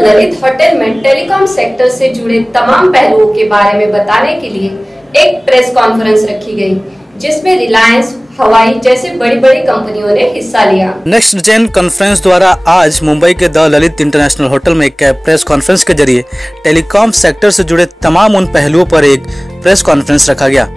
Lalit hotel में telecom sector से जुड़े तमाम पहलुओं के बारे में बताने के लिए एक प्रेस कॉन्फ्रेंस रखी गई, जिसमें रिलायंस, हवाई जैसे बड़ी कंपनियों ने हिस्सा लिया। नेक्स्ट जेन कॉन्फ्रेंस द्वारा आज मुंबई के द ललित इंटरनेशनल होटल में एक प्रेस कॉन्फ्रेंस के जरिए टेलीकॉम सेक्टर से जुड़े तमाम उन पहलुओं पर एक प्रेस कॉन्फ्रेंस रखा गया।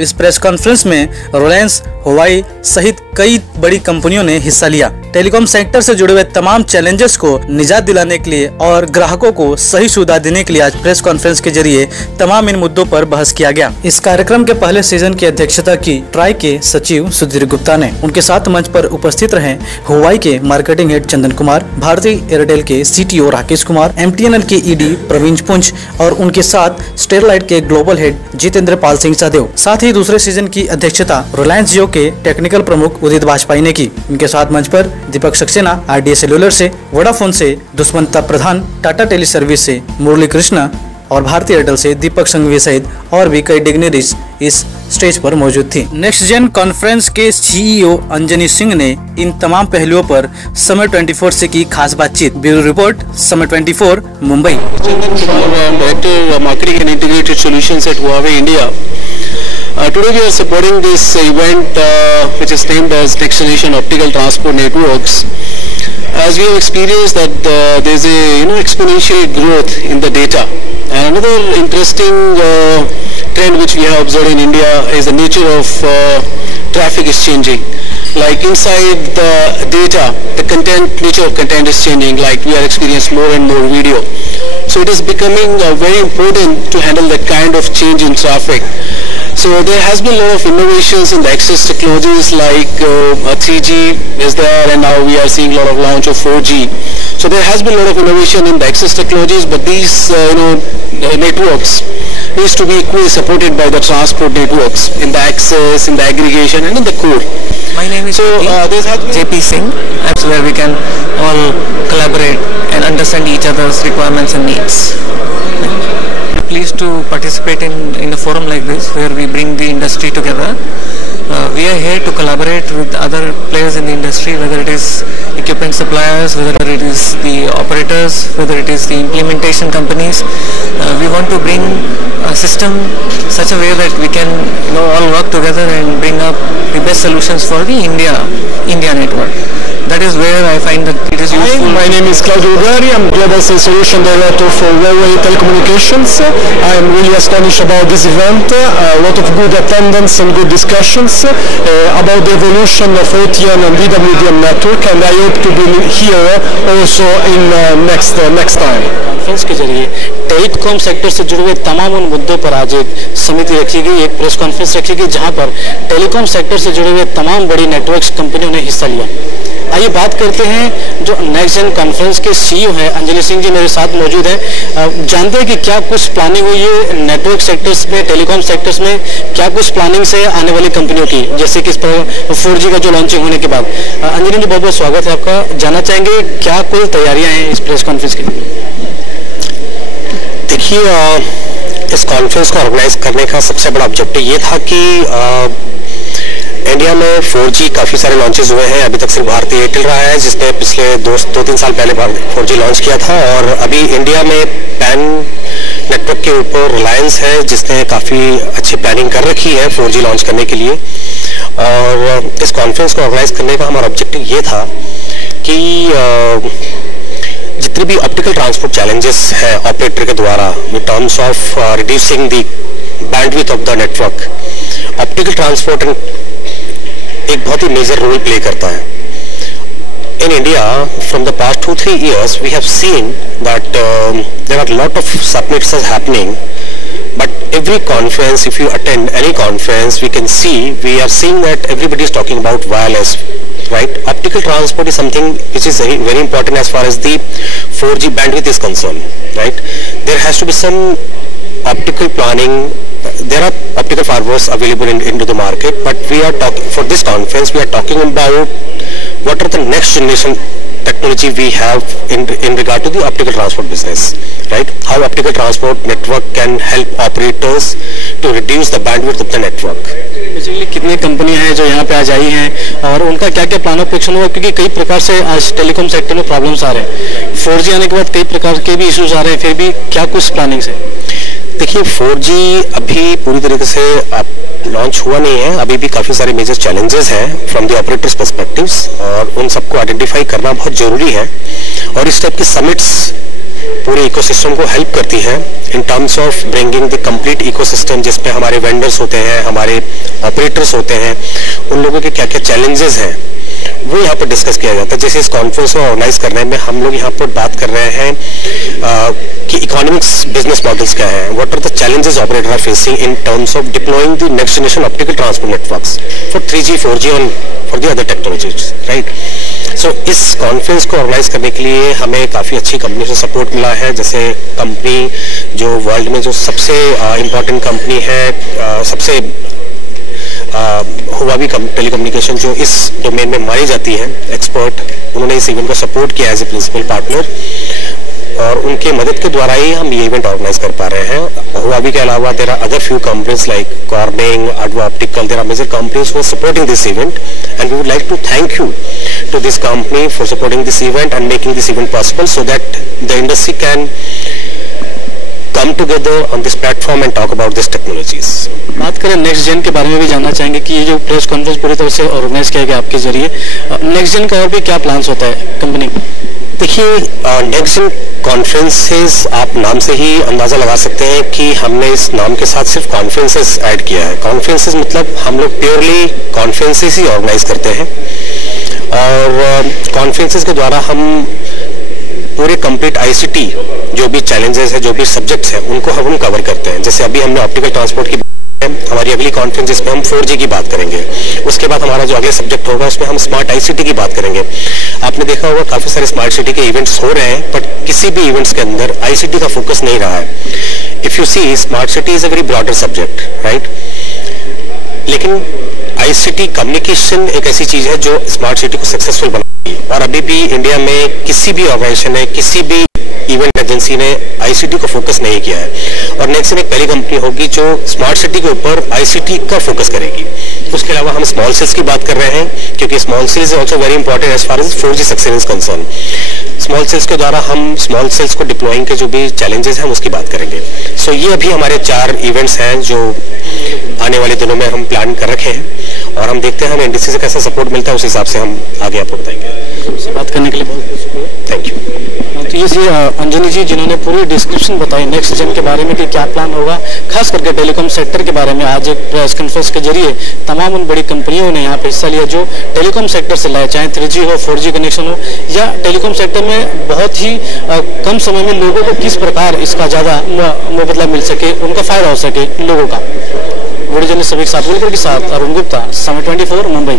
इस प्रेस कॉन्फ्रेंस में रिलायंस, हवाई सहित कई बड़ी कंपनियों ने हिस्सा लिया। टेलीकॉम सेक्टर से जुड़े हुए तमाम चैलेंजेस को निजात दिलाने के लिए और ग्राहकों को सही सुविधा देने के लिए आज प्रेस कॉन्फ्रेंस के जरिए तमाम इन मुद्दों पर बहस किया गया। इस कार्यक्रम के पहले सीजन की अध्यक्षता की ट्राई के सचिव सुधीर गुप्ता ने। उनके साथ मंच पर उपस्थित रहे हवाई के marketing head Chandan Kumar, Bharti Airtel के CTO राकेश कुमार, MTNL के ED प्रवीण पुंज और उनके साथ स्टेरलाइट के ग्लोबल हेड जितेंद्र पाल सिंह सदेव। साथ ही दूसरे सीजन की अध्यक्षता रिलायंस जियो के टेक्निकल प्रमुख उदित वाजपेयी ने की। इनके साथ मंच पर दीपक सक्सेना RDA सेल्युलर से, वोडाफोन से दुष्मंता प्रधान, टाटा टेली सर्विस से मुरली कृष्णा और भारतीय एयरटेल से दीपक संघवी सहित और भी कई डिग्निटरीज इस स्टेज पर मौजूद थी। नेक्स्ट जेन कॉन्फ्रेंस के CEO अंजनी सिंह ने इन तमाम पहलुओं पर समिट 24 से की खास बातचीत। Bureau report, summit 24, Mumbai. Director marketing and integrated solutions at Huawei India. Today we are supporting this event which is named as Next Generation Optical Transport Networks. As we have experienced that there is a exponential growth in the data, and another interesting trend which we have observed in India is the nature of traffic is changing. Like inside the data, the nature of content is changing. Like we are experiencing more and more video, so it is becoming very important to handle that kind of change in traffic. So there has been a lot of innovations in the access technologies, like 3G is there, and now we are seeing a lot of launch of 4G. So there has been a lot of innovation in the access technologies, but these networks needs to be equally supported by the transport networks in the access, in the aggregation, and in the core. My name is JP Singh. That's where we can all collaborate and understand each other's requirements and needs. Pleased to participate in a forum like this where we bring the industry together. We are here to collaborate with other players in the industry, whether it is equipment suppliers, whether it is the operators, whether it is the implementation companies. We want to bring a system such a way that we can all work together and bring up the best solutions for the India network. That is where I find that it is useful. Hi, my name is Claudio Ugari. I'm Global Sales Solution Director for Huawei Telecommunications. I am really astonished about this event. A lot of good attendance and good discussions about the evolution of OTN and DWDM network, and I hope to be here also in next time. Conference के जरिए telecom sector से जुड़े हुए तमाम उन मुद्दों पर आज एक समिति रखी गई, एक प्रेस कॉन्फ्रेंस रखी गई, जहां पर टेलीकॉम सेक्टर से जुड़े हुए तमाम बड़ी नेटवर्क्स कंपनियों ने हिस्सा लिया। आइए बात करते हैं जो नेक्स्ट जेन कॉन्फ्रेंस के CEO हैं अंजनी सिंह जी मेरे साथ मौजूद हैं। जानते हैं कि क्या कुछ प्लानिंग हुई है नेटवर्क सेक्टर्स में, टेलीकॉम सेक्टर्स में, क्या कुछ प्लानिंग से आने वाली कंपनियों की, जैसे कि इस पर 4G का जो लॉन्चिंग होने के बाद। अंजनी जी बहुत बहुत स्वागत है आपका। जानना चाहेंगे क्या कुल तैयारियां हैं इस प्रेस कॉन्फ्रेंस की? देखिए, इस कॉन्फ्रेंस को ऑर्गेनाइज करने का सबसे बड़ा ऑब्जेक्टिव ये था कि इंडिया में 4G काफ़ी सारे लॉन्चेस हुए हैं। अभी तक सिर्फ भारती एयरटेल रहा है जिसने पिछले 2-3 साल पहले 4G लॉन्च किया था, और अभी इंडिया में पैन नेटवर्क के ऊपर रिलायंस है जिसने काफ़ी अच्छी प्लानिंग कर रखी है 4G लॉन्च करने के लिए। और इस कॉन्फ्रेंस को ऑर्गेनाइज करने का हमारा ऑब्जेक्टिव ये था कि जितने भी ऑप्टिकल ट्रांसपोर्ट चैलेंजेस हैं ऑपरेटर के द्वारा इन terms of reducing the bandwidth of the network, optical transport एक बहुत ही मेजर रोल प्ले करता है। In India, from the past 2-3 years, we have seen that there are a lot of subnets happening. But every conference, if you attend any conference, we are seeing that everybody is talking about wireless, right? Optical transport is something which is very, very important as far as the 4G bandwidth is concerned, right? There has to be some optical planning. There are optical firewalls available into the market, but we are talking for this conference. We are talking about what are the next generation technology we have in regard to the optical transport business, right? How optical transport network can help operators to reduce the bandwidth of the network. Basically कितनी कंपनियां हैं जो यहाँ पे आज आई हैं और उनका क्या क्या प्लान ऑफ एक्शन हुआ, क्योंकि कई प्रकार से आज टेलीकॉम सेक्टर में प्रॉब्लम्स आ रहे हैं। 4G आने के बाद कई प्रकार के भी इश्यूज आ रहे हैं, फिर भी क्या कुछ प्लानिंग्स है? देखिए 4G अभी पूरी तरीके से लॉन्च हुआ नहीं है, अभी भी काफ़ी सारे मेजर चैलेंजेस हैं फ्रॉम द ऑपरेटर्स पर्सपेक्टिव्स, और उन सबको आइडेंटिफाई करना बहुत ज़रूरी है। और इस टाइप की समिट्स पूरे इकोसिस्टम को हेल्प करती है इन terms of bringing the complete ecosystem, जिसपे हमारे वेंडर्स होते हैं, हमारे ऑपरेटर्स होते हैं, उन लोगों के क्या क्या चैलेंजेस हैं वो यहाँ पर डिस्कस किया जाता है। जैसे इस कॉन्फ्रेंस को ऑर्गेनाइज करने में हम लोग यहाँ पर बात कर रहे हैं कि इकोनॉमिक्स बिजनेस मॉडल्स क्या है, what are the challenges operator are facing in terms of deploying the next generation optical transport networks for 3G 4G और for the other technologies, right. So इस कॉन्फ्रेंस को ऑर्गेनाइज करने के लिए हमें काफ़ी अच्छी कंपनी से सपोर्ट मिला है। जैसे कंपनी जो वर्ल्ड में जो सबसे इम्पोर्टेंट कंपनी है, सबसे हुआवी टेलीकम्युनिकेशन जो इस डोमेन में मानी जाती है एक्सपर्ट, उन्होंने इस इवेंट को सपोर्ट किया एज ए प्रिंसिपल पार्टनर, और उनके मदद के द्वारा ही हम ये इवेंट ऑर्गेनाइज कर पा रहे हैं। हुआवी के अलावा there are other few companies like Corning, Adva optical, there are major companies who are supporting this event, and we would like to thank you to this company for supporting this event and making this event possible so that the industry can come together on this platform and talk about these technologies. बात करें next gen के बारे में भी जानना चाहेंगे कि ये जो प्रेस कॉन्फ्रेंस पूरी तरह से ऑर्गेनाइज किया गया आपके जरिए, नेक्स्ट जेन का और भी क्या प्लान्स होता है कंपनी? देखिए नेक्स्ट जेन कॉन्फ्रेंसेस, आप नाम से ही अंदाज़ा लगा सकते हैं कि हमने इस नाम के साथ सिर्फ कॉन्फ्रेंसेस ऐड किया है। कॉन्फ्रेंसेस मतलब हम लोग प्योरली कॉन्फ्रेंसेस ही ऑर्गेनाइज करते हैं, और कॉन्फ्रेंसेस के द्वारा हम पूरे कंप्लीट आईसीटी जो भी चैलेंजेस है, जो भी सब्जेक्ट्स हैं, उनको हम कवर करते हैं। जैसे अभी हमने ऑप्टिकल ट्रांसपोर्ट की, हमारी अगली कॉन्फ्रेंस जिसमें हम 4G की बात करेंगे, उसके बाद हमारा जो अगला सब्जेक्ट होगा उसमें हम स्मार्ट आईसीटी की बात करेंगे। आपने देखा होगा काफ़ी सारे स्मार्ट सिटी के इवेंट्स हो रहे हैं, बट किसी भी इवेंट्स के अंदर आईसीटी का फोकस नहीं रहा है। If you see, smart city is a very broader subject, right, लेकिन आईसीटी कम्युनिकेशन एक ऐसी चीज़ है जो स्मार्ट सिटी को सक्सेसफुल बनाती है, और अभी भी इंडिया में किसी भी ऑर्गेनाइजेशन ने, किसी भी इवेंट एजेंसी ने आईसीटी को फोकस नहीं किया है। और नेक्स्ट एक पहली कंपनी होगी जो स्मार्ट सिटी के ऊपर आईसीटी का फोकस करेगी। उसके अलावा हम स्मॉल सेल्स की बात कर रहे हैं, क्योंकि small cells is also very important as far as 4G success is concern. Small cells के द्वारा हम स्मॉल सेल्स को डिप्लॉइंग के जो भी चैलेंजेस हैं उसकी बात करेंगे। सो ये अभी हमारे 4 इवेंट्स हैं जो आने वाले दिनों में हम प्लान कर रखे हैं, और हम देखते हैं हमें एनडीसी से कैसा सपोर्ट मिलता है, उस हिसाब से हम आगे आपको बताएंगे। बात करने के लिए बहुत बहुत शुक्रिया, थैंक यू। तो ये अंजनी जी जिन्होंने पूरी डिस्क्रिप्शन बताई नेक्स्ट जेन के बारे में कि क्या प्लान होगा, खास करके टेलीकॉम सेक्टर के बारे में। आज एक प्रेस कॉन्फ्रेंस के जरिए तमाम उन बड़ी कंपनियों ने यहाँ पे हिस्सा लिया जो टेलीकॉम सेक्टर से लाए, चाहे 3G हो, 4G कनेक्शन हो, या टेलीकॉम सेक्टर में बहुत ही कम समय में लोगों को किस प्रकार इसका ज़्यादा मुआवजा मिल सके, उनका फायदा हो सके लोगों का। वीडियो जर्नलिस्ट सभी साथ के साथ अरुण गुप्ता, समय 24 मुंबई।